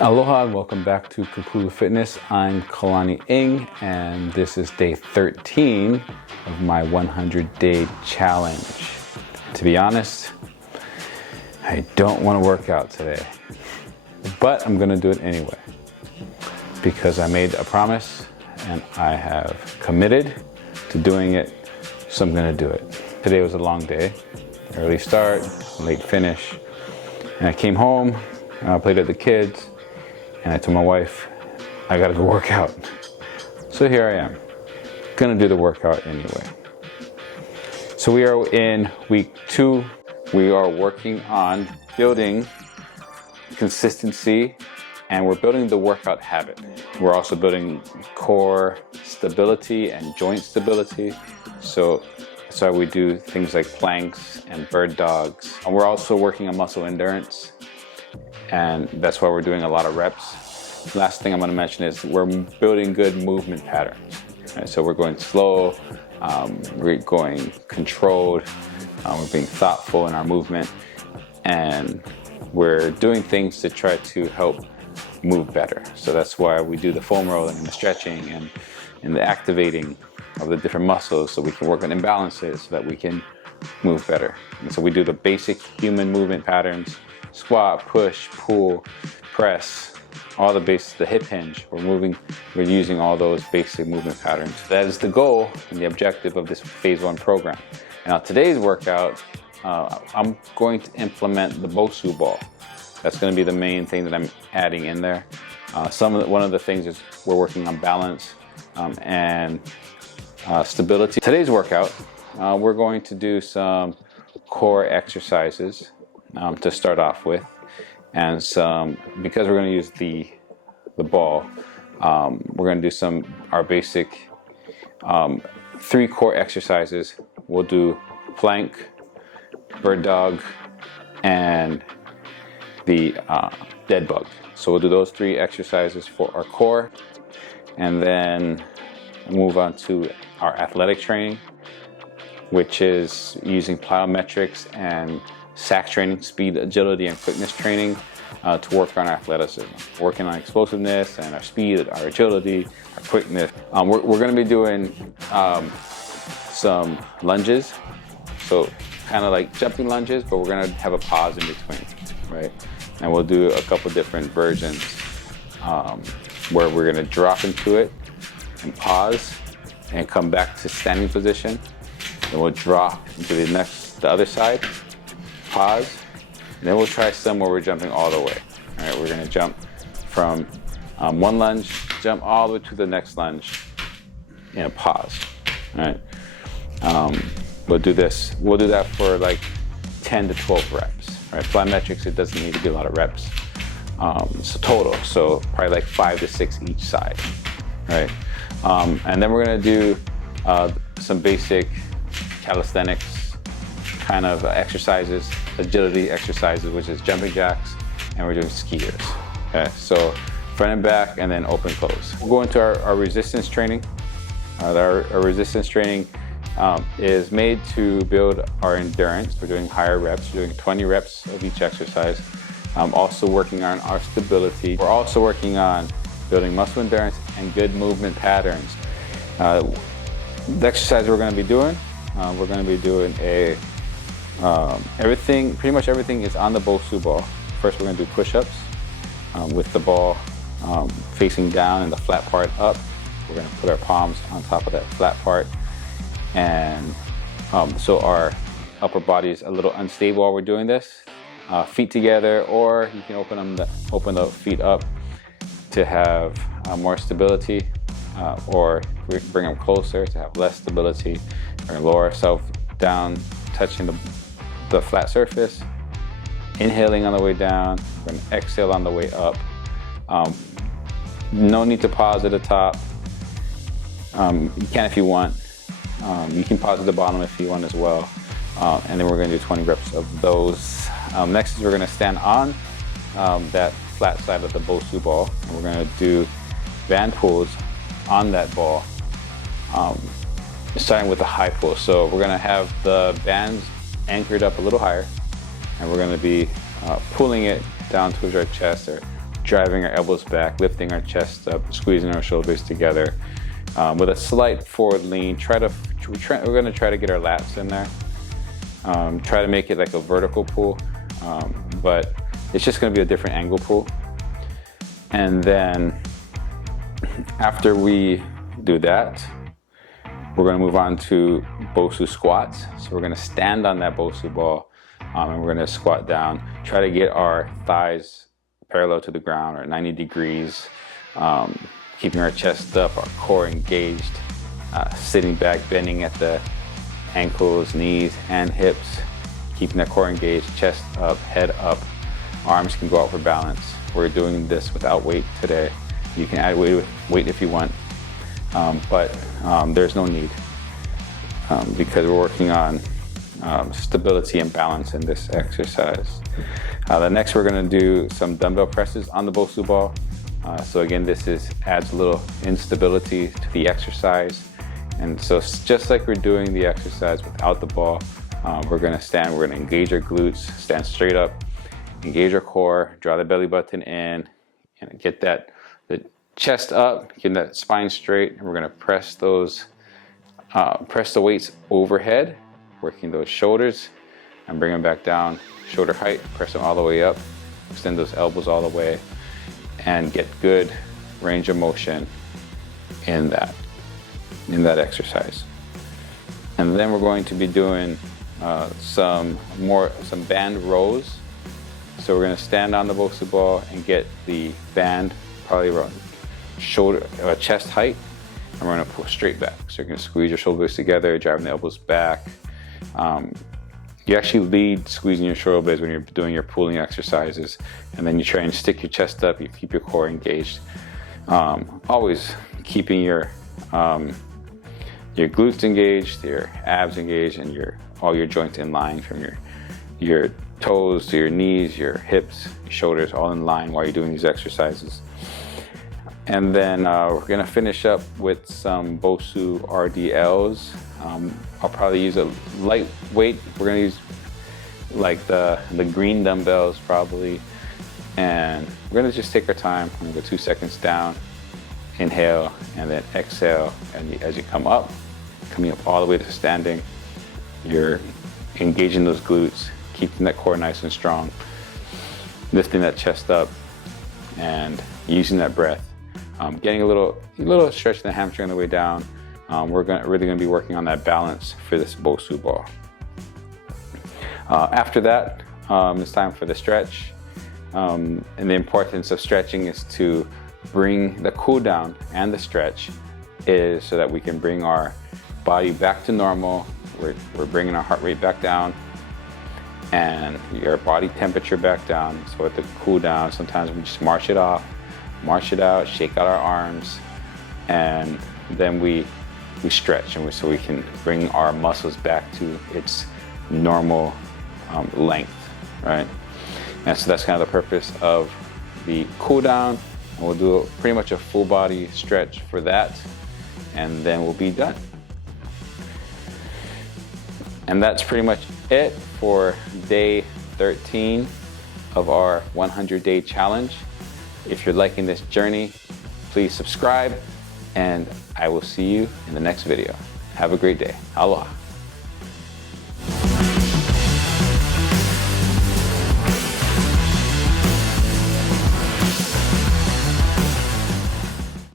Aloha and welcome back to Kukulu Fitness. I'm Kalani Ng and this is day 13 of my 100-day challenge. To be honest, I don't want to work out today, but I'm going to do it anyway because I made a promise and I have committed to doing it, so I'm going to do it. Today was a long day, early start, late finish, and I came home, played with the kids, and I told my wife, I gotta go work out. So here I am, gonna do the workout anyway. So we are in week 2. We are working on building consistency and we're building the workout habit. We're also building core stability and joint stability. So that's why we do things like planks and bird dogs. And we're also working on muscle endurance. And that's why we're doing a lot of reps. Last thing I'm going to mention is we're building good movement patterns. Right? So we're going slow, we're going controlled, we're being thoughtful in our movement, and we're doing things to try to help move better. So that's why we do the foam rolling and the stretching and the activating of the different muscles so we can work on imbalances so that we can move better. And so we do the basic human movement patterns. Squat, push, pull, press, all the basics, the hip hinge. We're using all those basic movement patterns. That is the goal and the objective of this phase 1 program. Now today's workout, I'm going to implement the Bosu Ball. That's going to be the main thing that I'm adding in there. One of the things is we're working on balance and stability. Today's workout, we're going to do some core exercises to start off with, and because we're going to use the ball, we're going to do our basic 3 core exercises. We'll do plank, bird dog, and the dead bug. So we'll do those 3 exercises for our core, and then move on to our athletic training, which is using plyometrics and SAC training, speed, agility, and quickness training to work on our athleticism, working on explosiveness and our speed, our agility, our quickness. We're going to be doing some lunges, so kind of like jumping lunges, but we're going to have a pause in between, right? And we'll do a couple different versions where we're going to drop into it and pause and come back to standing position. Then we'll drop into the other side, pause, and then we'll try some where we're jumping all the way. All right, we're gonna jump from one lunge, jump all the way to the next lunge, and pause. All right, we'll do this. We'll do that for like 10 to 12 reps. All right, plyometrics, it doesn't need to be a lot of reps. So total, so probably like 5 to 6 each side. All right, and then we're gonna do some basic calisthenics kind of exercises, agility exercises, which is jumping jacks, and we're doing skiers. Okay, so front and back, and then open close. We'll go into our resistance training. Our resistance training is made to build our endurance. We're doing higher reps. We're doing 20 reps of each exercise. Also working on our stability. We're also working on building muscle endurance and good movement patterns. The exercise we're going to be doing, pretty much everything is on the Bosu Ball. First, we're going to do push-ups with the ball facing down and the flat part up. We're going to put our palms on top of that flat part, and so our upper body is a little unstable while we're doing this. Feet together, or you can open the feet up to have more stability, or we bring them closer to have less stability. We're going to lower ourselves down, touching the flat surface, inhaling on the way down, we're going to exhale on the way up. No need to pause at the top. You can if you want. You can pause at the bottom if you want as well. And then we're going to do 20 reps of those. Next is we're going to stand on that flat side of the Bosu Ball, and we're going to do band pulls on that ball, starting with a high pull. So we're going to have the bands anchored up a little higher, and we're going to be pulling it down towards our chest or driving our elbows back, lifting our chest up, squeezing our shoulders together with a slight forward lean. We're going to try to get our lats in there. Try to make it like a vertical pull, but it's just going to be a different angle pull. And then after we do that, we're going to move on to Bosu squats. So we're going to stand on that Bosu ball, and we're going to squat down. Try to get our thighs parallel to the ground or 90 degrees, keeping our chest up, our core engaged, sitting back, bending at the ankles, knees, and hips, keeping the core engaged, chest up, head up. Arms can go out for balance. We're doing this without weight today. You can add weight if you want, but there's no need because we're working on stability and balance in this exercise. The next, we're going to do some dumbbell presses on the Bosu ball. So again, this adds a little instability to the exercise. And so just like we're doing the exercise without the ball, we're going to stand, we're going to engage our glutes, stand straight up, engage our core, draw the belly button in, and get the chest up, get that spine straight, and we're going to press the weights overhead, working those shoulders, and bring them back down, shoulder height, press them all the way up, extend those elbows all the way, and get good range of motion in that exercise. And then we're going to be doing some band rows. So we're going to stand on the Bosu ball and get the band probably around chest height, and we're going to pull straight back. So you're going to squeeze your shoulders together, driving the elbows back. You actually lead squeezing your shoulder blades when you're doing your pulling exercises, and then you try and stick your chest up, you keep your core engaged. Always keeping your glutes engaged, your abs engaged, and all your joints in line, from your toes to your knees, your hips, your shoulders, all in line while you're doing these exercises. And then we're gonna finish up with some Bosu RDLs. I'll probably use a light weight. We're gonna use like the green dumbbells probably. And we're gonna just take our time. I'm gonna go 2 seconds down, inhale, and then exhale. And as you come up, coming up all the way to standing, you're engaging those glutes, keeping that core nice and strong, lifting that chest up, and using that breath. Getting a little stretch in the hamstring on the way down. We're really going to be working on that balance for this Bosu ball. After that, it's time for the stretch. And the importance of stretching is to bring the cool down, and the stretch is so that we can bring our body back to normal. We're bringing our heart rate back down and your body temperature back down. So at the cool down, sometimes we just march it off, march it out, shake out our arms, and then we stretch, and so we can bring our muscles back to its normal length, right? And so that's kind of the purpose of the cool down. And we'll do pretty much a full body stretch for that, and then we'll be done. And that's pretty much it for day 13 of our 100-day challenge. If you're liking this journey, please subscribe, and I will see you in the next video. Have a great day. Aloha.